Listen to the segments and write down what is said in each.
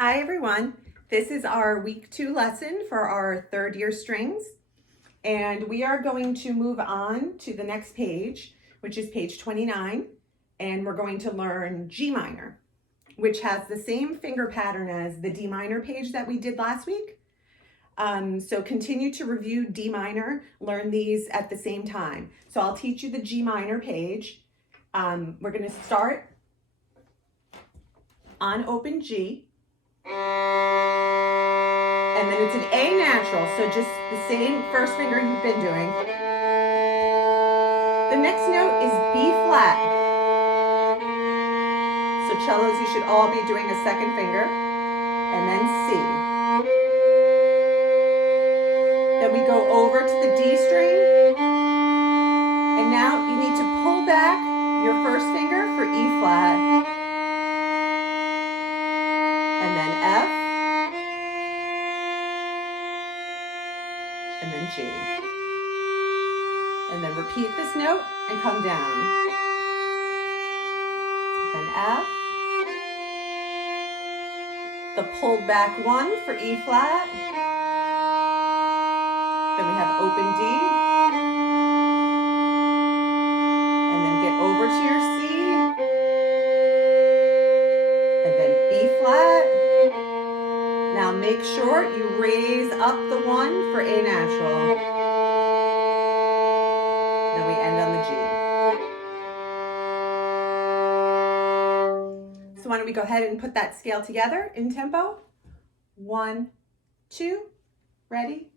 Hi everyone. This is our week 2 lesson for our third year strings. And we are going to move on to the next page, which is page 29. And we're going to learn G minor, which has the same finger pattern as the D minor page that we did last week. So continue to review D minor, learn these at the same time. So I'll teach you the G minor page. We're going to start on open G. And then it's an A natural, so just the same first finger you've been doing. The next note is B flat. So cellos, you should all be doing a second finger. And then C. Then we go over to the D string. And now you need to pull back your first finger for E flat. And then F. And then G. And then repeat this note and come down. Then F. The pulled back one for E flat. Then we have open D. And then get over to your C. And then B flat. Now make sure you raise up the one for A natural. Then we end on the G. So why don't we go ahead and put that scale together in tempo? 1, 2, ready,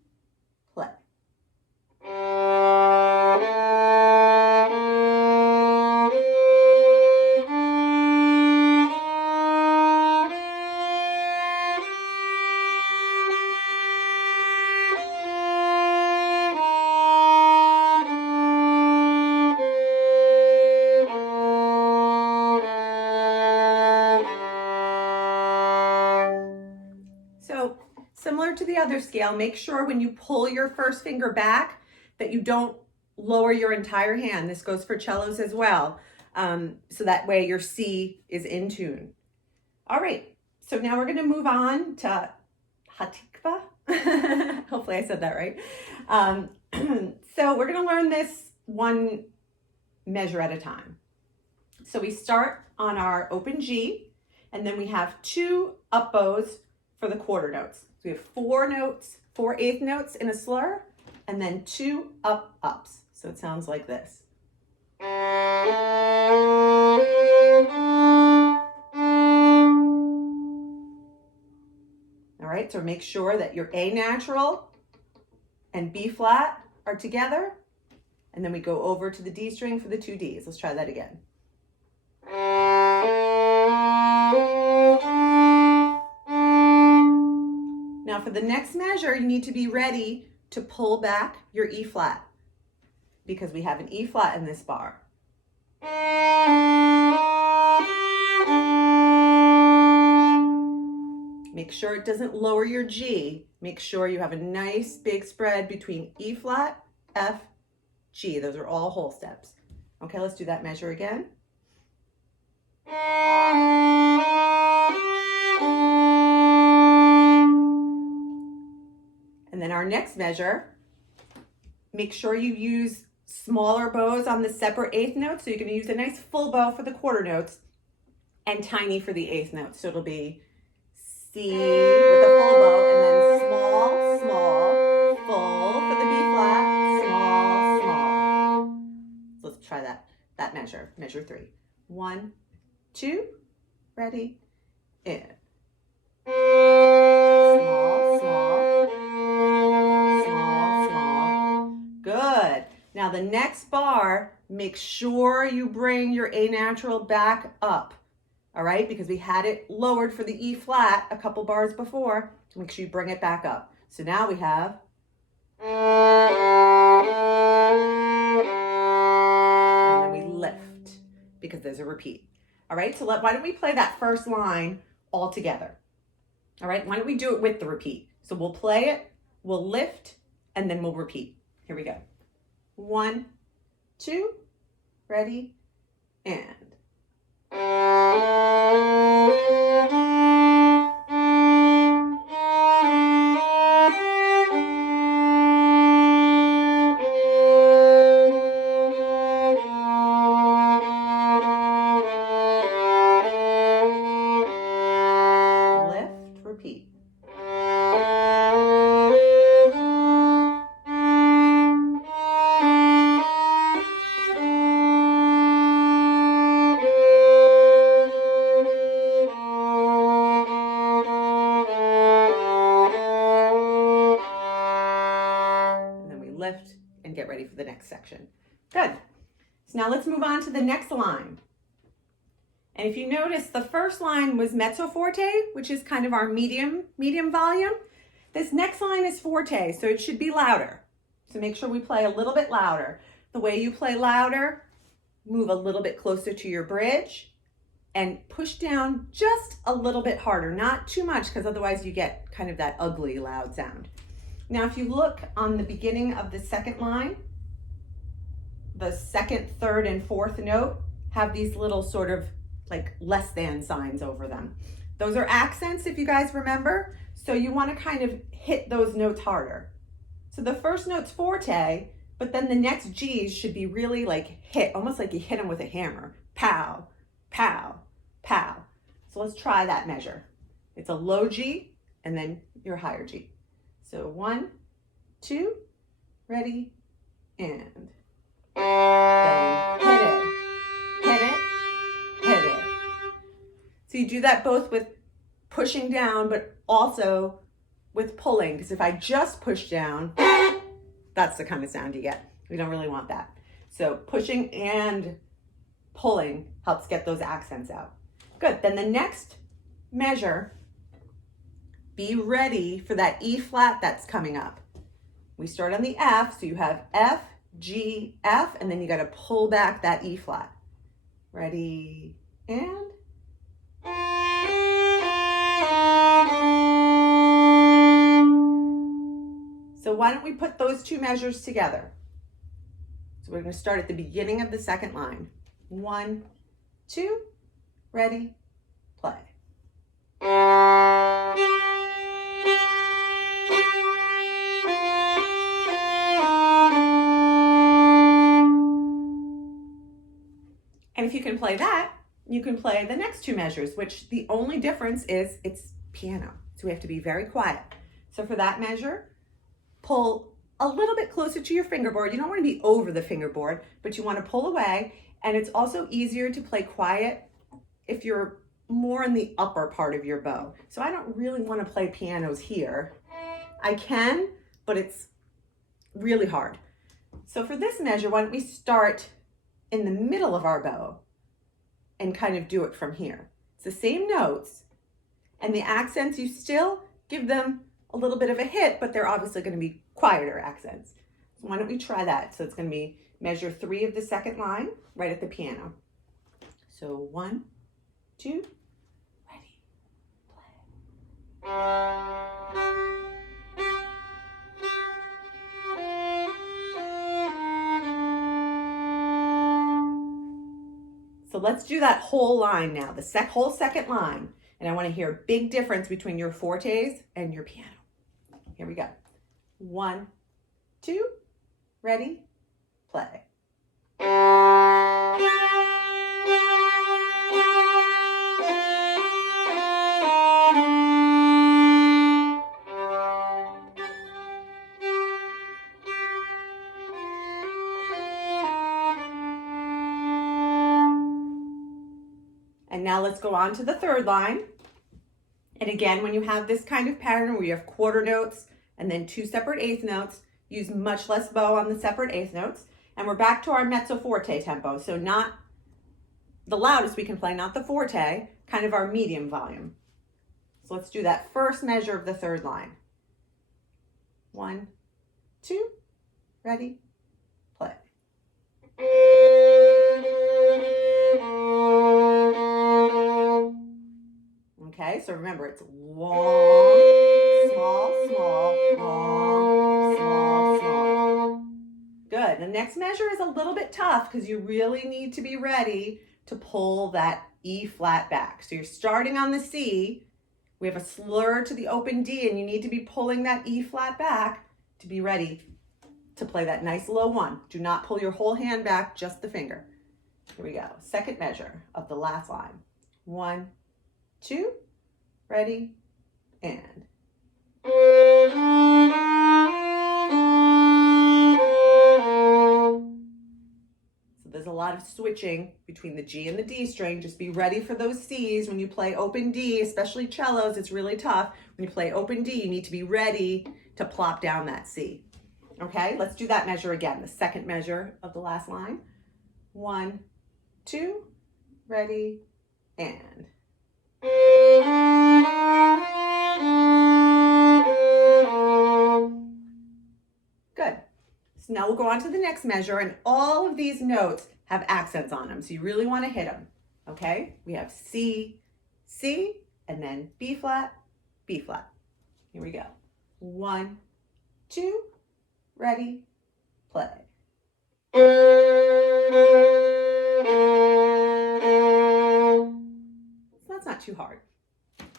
play. So similar to the other scale, make sure when you pull your first finger back that you don't lower your entire hand. This goes for cellos as well. So that way your C is in tune. All right, so now we're gonna move on to Hatikva. Hopefully I said that right. So we're gonna learn this one measure at a time. So we start on our open G, and then we have 2 up bows for the quarter notes. So we have 4 notes, 4 eighth notes in a slur, and then 2 ups. So it sounds like this. All right, so make sure that your A natural and B flat are together, and then we go over to the D string for the 2 Ds. Let's try that again. Now for the next measure, you need to be ready to pull back your E flat because we have an E flat in this bar. Make sure it doesn't lower your G. Make sure you have a nice big spread between E flat, F, G. Those are all whole steps. Okay, let's do that measure again. And then our next measure, make sure you use smaller bows on the separate eighth notes. So you're going to use a nice full bow for the quarter notes and tiny for the eighth notes. So it'll be C with a full bow, and then small, small, full for the B flat, small, small. So let's try that measure. Measure 3. 1, 2, ready, in. Small, small, small, small. Good. Now the next bar, make sure you bring your A natural back up. All right, because we had it lowered for the E flat a couple bars before. So make sure you bring it back up. So now we have. And then we lift because there's a repeat. All right, so why don't we play that first line all together? All right, why don't we do it with the repeat? So we'll play it, we'll lift, and then we'll repeat. Here we go. 1, 2, ready, and. and get ready for the next section. Good. So now let's move on to the next line. And if you notice, the first line was mezzo forte, which is kind of our medium volume. This next line is forte, so it should be louder. So make sure we play a little bit louder. The way you play louder, move a little bit closer to your bridge and push down just a little bit harder, not too much, because otherwise you get kind of that ugly loud sound. Now, if you look on the beginning of the second line, the second, third, and fourth note have these little sort of like less than signs over them. Those are accents, if you guys remember. So you want to kind of hit those notes harder. So the first note's forte, but then the next G's should be really like hit, almost like you hit them with a hammer. Pow, pow, pow. So let's try that measure. It's a low G and then your higher G. So 1, 2, ready, and then hit it, hit it, hit it. So you do that both with pushing down, but also with pulling, because if I just push down, that's the kind of sound you get. We don't really want that. So pushing and pulling helps get those accents out. Good, then the next measure, be ready for that E flat that's coming up. We start on the F, so you have F, G, F, and then you gotta pull back that E flat. Ready, and so why don't we put those two measures together? So we're going to start at the beginning of the second line. 1, 2, ready, play. And if you can play that, you can play the next two measures, which the only difference is it's piano. So we have to be very quiet. So for that measure, pull a little bit closer to your fingerboard. You don't want to be over the fingerboard, but you want to pull away. And it's also easier to play quiet if you're more in the upper part of your bow. So I don't really want to play pianos here. I can, but it's really hard. So for this measure, why don't we start in the middle of our bow and kind of do it from here. It's the same notes, and the accents, you still give them a little bit of a hit, but they're obviously going to be quieter accents. So why don't we try that? So it's going to be measure 3 of the second line right at the piano. So 1, 2, ready, play. So let's do that whole line now, the whole second line. And I want to hear a big difference between your fortes and your piano. Here we go. 1, 2, ready, play. And now let's go on to the third line. And again, when you have this kind of pattern where you have quarter notes and then 2 separate eighth notes, use much less bow on the separate eighth notes. And we're back to our mezzo forte tempo. So not the loudest we can play, not the forte, kind of our medium volume. So let's do that first measure of the third line. 1, 2, ready, play. Okay, so remember it's long, small, small, long, small, small. Good. The next measure is a little bit tough because you really need to be ready to pull that E flat back. So you're starting on the C. We have a slur to the open D, and you need to be pulling that E flat back to be ready to play that nice low 1. Do not pull your whole hand back, just the finger. Here we go. Second measure of the last line. 1, 2, ready, and. So there's a lot of switching between the G and the D string. Just be ready for those C's when you play open D, especially cellos. It's really tough. When you play open D, you need to be ready to plop down that C. Okay, let's do that measure again. The second measure of the last line. 1, 2, ready, and. Good. So now we'll go on to the next measure, and all of these notes have accents on them, so you really want to hit them. Okay, we have C, C, and then B flat, B flat. Here we go. 1, 2, ready, play. So that's not too hard,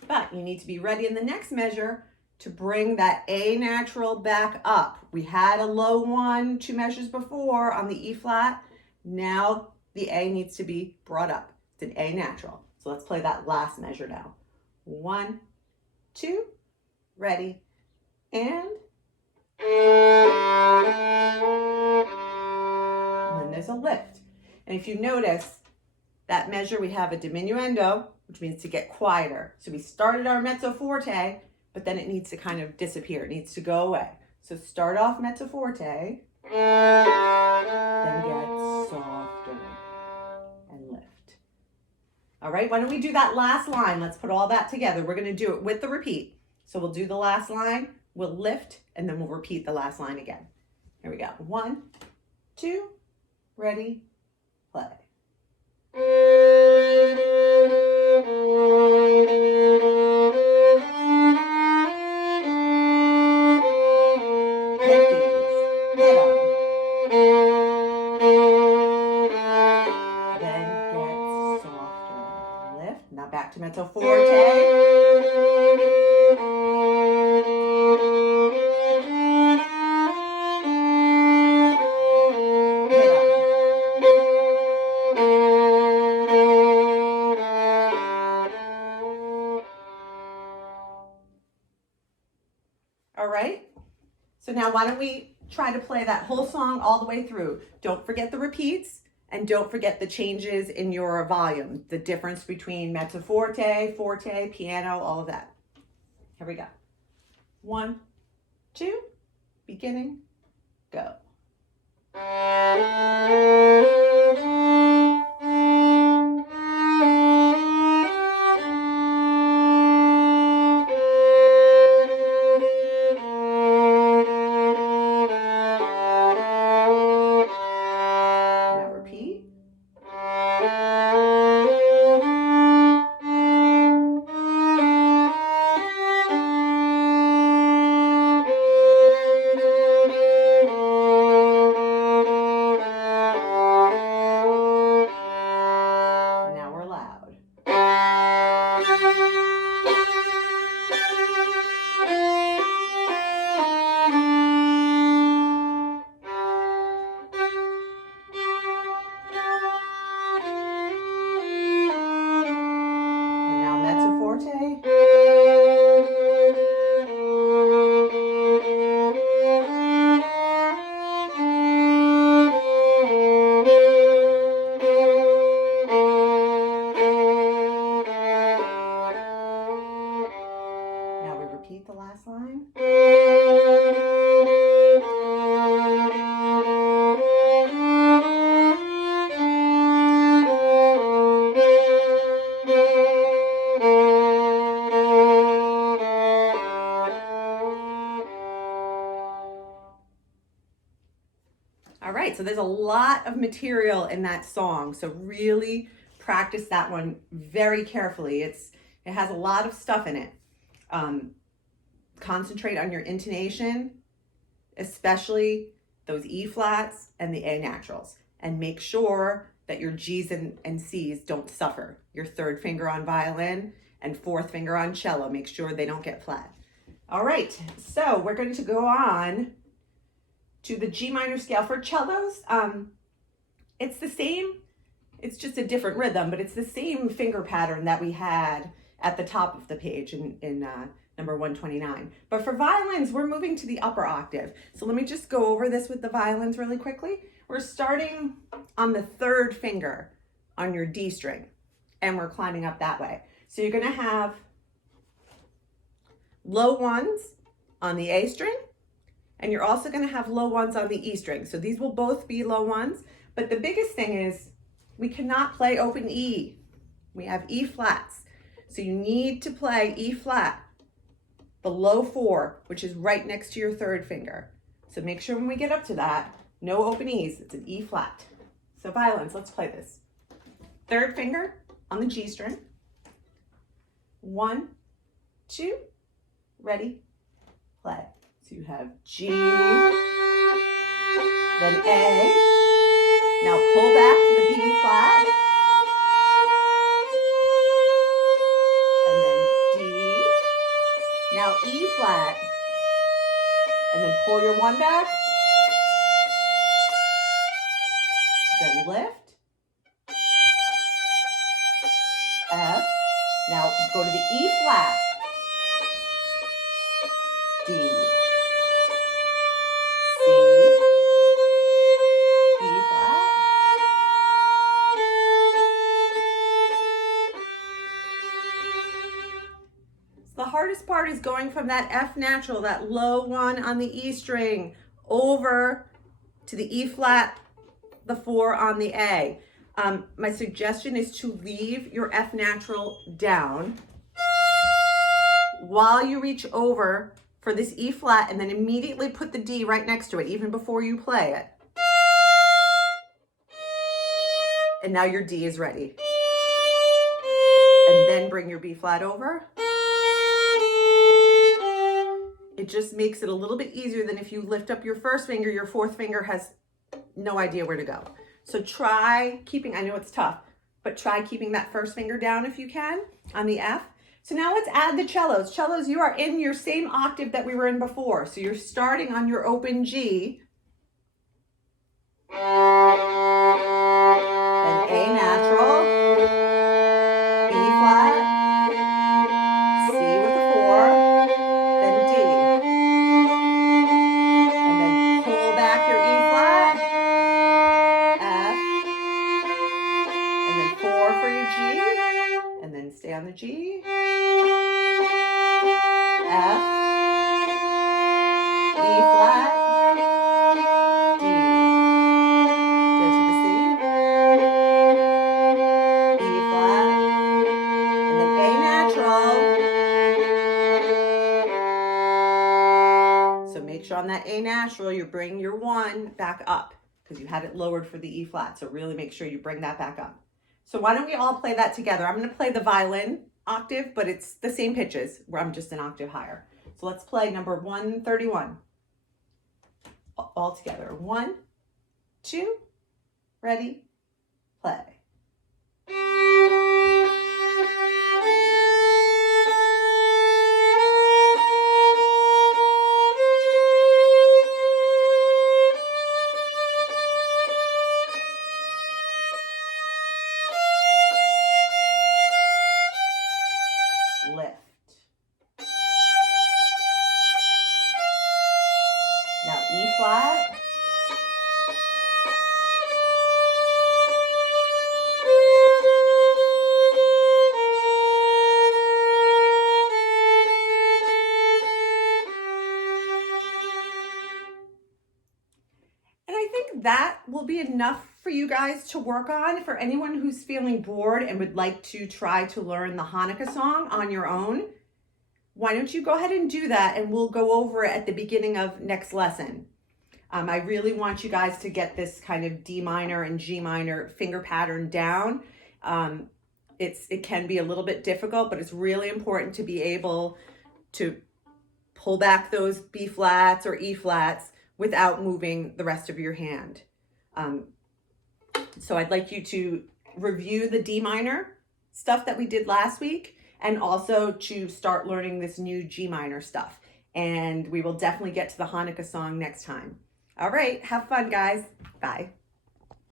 but you need to be ready in the next measure to bring that A natural back up. We had a low one 2 measures before on the E flat. Now the A needs to be brought up. It's an A natural. So let's play that last measure now. 1, 2, ready, and then there's a lift. And if you notice, that measure we have a diminuendo, which means to get quieter. So we started our mezzo forte, but then it needs to kind of disappear. It needs to go away. So start off mezzo forte, then get softer and lift. All right, why don't we do that last line? Let's put all that together. We're gonna do it with the repeat. So we'll do the last line, we'll lift, and then we'll repeat the last line again. Here we go. 1, 2, ready, play. Now back to mezzo forte. All right. So now why don't we try to play that whole song all the way through. Don't forget the repeats. And don't forget the changes in your volume, the difference between mezzo forte, forte, piano, all of that. Here we go. 1, 2, beginning, go. Repeat the last line. All right, so there's a lot of material in that song, so really practice that one very carefully. It has a lot of stuff in it. Concentrate on your intonation, especially those E flats and the A naturals, and make sure that your G's and C's don't suffer. Your third finger on violin and fourth finger on cello, make sure they don't get flat. All right, so we're going to go on to the G minor scale for cellos. It's the same, it's just a different rhythm, but it's the same finger pattern that we had at the top of the page in number 129. But for violins, we're moving to the upper octave. So let me just go over this with the violins really quickly. We're starting on the third finger on your D string, and we're climbing up that way. So you're gonna have low ones on the A string, and you're also going to have low ones on the E string. So these will both be low ones, but the biggest thing is we cannot play open E. We have E flats. So you need to play E flat, the low 4, which is right next to your third finger. So make sure when we get up to that, no open E's, it's an E flat. So violins, let's play this. Third finger on the G string. 1, 2, ready, play. So you have G, then A. Now pull back to the B flat. And then D. Now E flat. And then pull your 1 back. Then lift. F. Now go to the E flat. D. C. B flat. So the hardest part is going from that F natural, that low 1 on the E string, over to the E flat, the 4 on the A. My suggestion is to leave your F natural down while you reach over for this E flat, and then immediately put the D right next to it, even before you play it. And now your D is ready. And then bring your B flat over. It just makes it a little bit easier than if you lift up your first finger, your fourth finger has no idea where to go. So try keeping, I know it's tough, but try keeping that first finger down if you can on the F. So now let's add the cellos. Cellos, you are in your same octave that we were in before. So you're starting on your open G. Then A natural, B flat, C with a 4, then D. And then pull back your E flat, F, and then 4 for your G, and then stay on the G, F, E flat, D. Go to the C, E flat, and then A natural. So make sure on that A natural, you bring your 1 back up because you had it lowered for the E flat. So really make sure you bring that back up. So why don't we all play that together? I'm going to play the violin octave, but it's the same pitches where I'm just an octave higher. So let's play number 131. All together. 1, 2, ready, play. Lift. Now E flat. And I think that will be enough for you guys to work on. For anyone who's feeling bored and would like to try to learn the Hanukkah song on your own, why don't you go ahead and do that, and we'll go over it at the beginning of next lesson. I really want you guys to get this kind of D minor and G minor finger pattern down. It can be a little bit difficult, but it's really important to be able to pull back those B flats or E flats without moving the rest of your hand. So I'd like you to review the D minor stuff that we did last week, and also to start learning this new G minor stuff. And we will definitely get to the Hanukkah song next time. All right, have fun, guys. Bye.